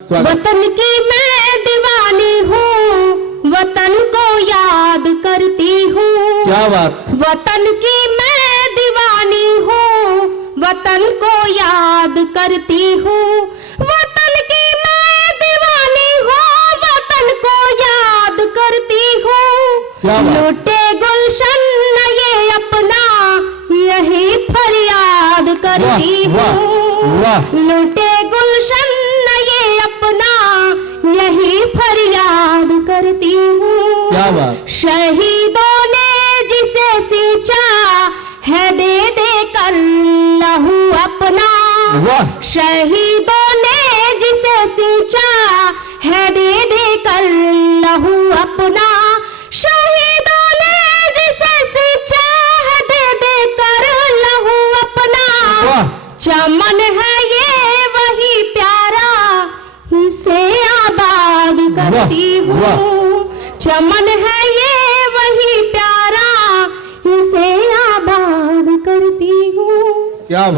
वतन की मैं दीवानी हूँ, वतन को याद करती हूँ। क्या बात। वतन की मैं दीवानी हूँ, वतन को याद करती हूँ। वतन की मैं दीवानी हूँ, वतन को याद करती हूँ। लूटे गुलशन ये अपना यही फरियाद करती हूँ। लूटे गुलशन ये अपना यही फरियाद करती हूँ। क्या बात। शहीदों ने जिसे सींचा है दे दे कर लहू अपना। शहीदों ने जिसे सींचा है दे दे कर लहू अपना। शहीदों ने जिसे सींचा है दे दे कर लहू अपना। चमन है ये वही प्यारा, इसे आबाद करती हूँ। चमन है ये वही प्यारा, इसे आबाद करती हूँ। क्या बात।